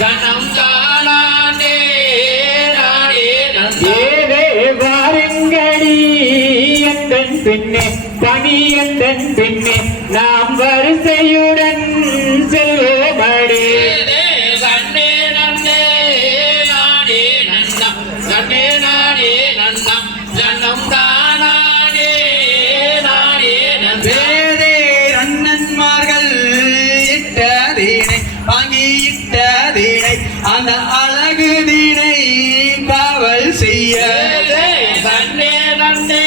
தன்னம் தானே நானே நன்னா ஏவே வாருங்கடி எந்தன் பின்னே பணி எந்தன் பின்னே நாம் வரிசையுடன் செல்வோமடி. தன்னே நன்னே நானே நன்னா தன்னே இட்டதீனை வாங்கி இட்டதீனை அந்த அழகு தீனை காவல் செய்ய. தன்னே நன்னே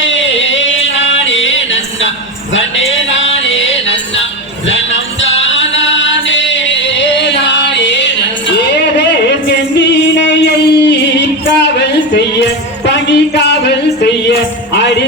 நானே நன்னா தன்னே நானே நன்னா தன்னம் தானே நானே நன்னா. காவல் செய்ய பணி காவல் செய்ய அடி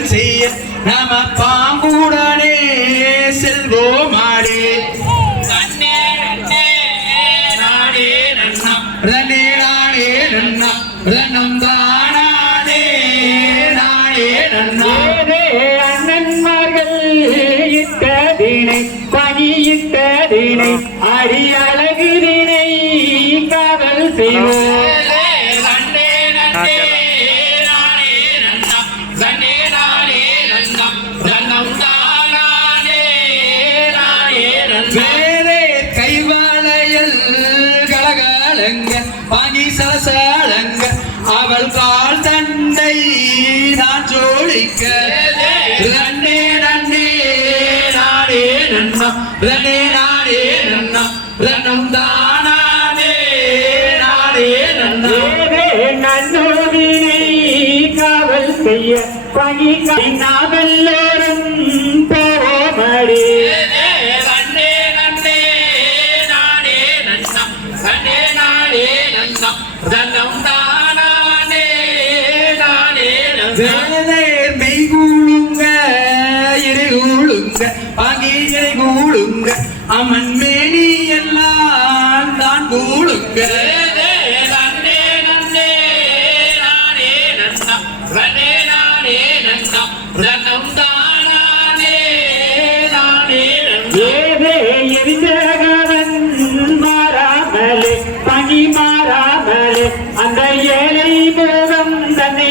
காவல் செய்ய நாம பாம்புடனே செல்வோமாடே. நன்னே நானே நன்னா ரனே நானே நன்னா ரன்னம் தானானே நானே நன்னா அண்ணன்மார்கள் இட்டதினை பணி இட்டதினை அடி அழகு தினை காவல் செய்வோம். சடங்க அவள் கால் தண்டை நான் ஜோடிக்க. ரன்னே நன்னே நானே நன்னா. ரன்னே நானே நன்னா. ரன்னம் தானானே நானே நன்னா. நன்னோடினை காவல் செய்ய பணி நாவல்லோரும் நானே நன்னா தன்னே நானே நன்னா தன்னம் தானே நானே நன்னா. ஏவே எரிந்தகவன் மாறாமலே பணி மாறாமலே அந்த ஏழை முகம் தன்னை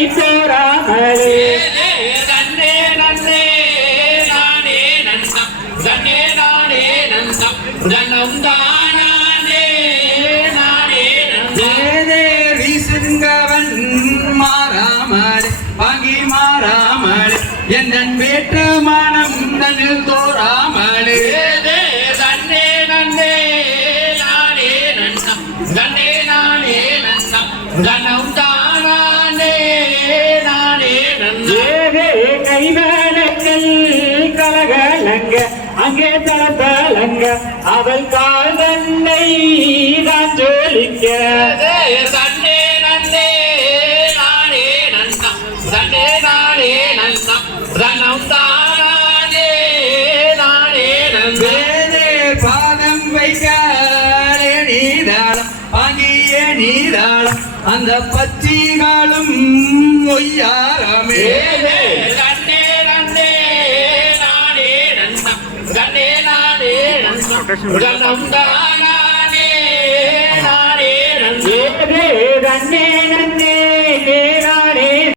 என் வேற்று மனம் தன்னில் தோறாமலே. தன்னே நன்னே நானே நன்னா தன்னே நானே நன்னா தன்னம் அங்கே தளத்தலங்க அவள் கால் தன்னை தான் ஜோலிக்க. தன்னே நன்னே நானே நன்னா தன்னே நானே நன்னா தன்னம் தானே நானே வேதே பாதம் வைக்க நீதாளம் ஆகிய நீதாளம் அந்த பச்சிகாலும் ஒய்யாரமே. நன்னா தன்னம்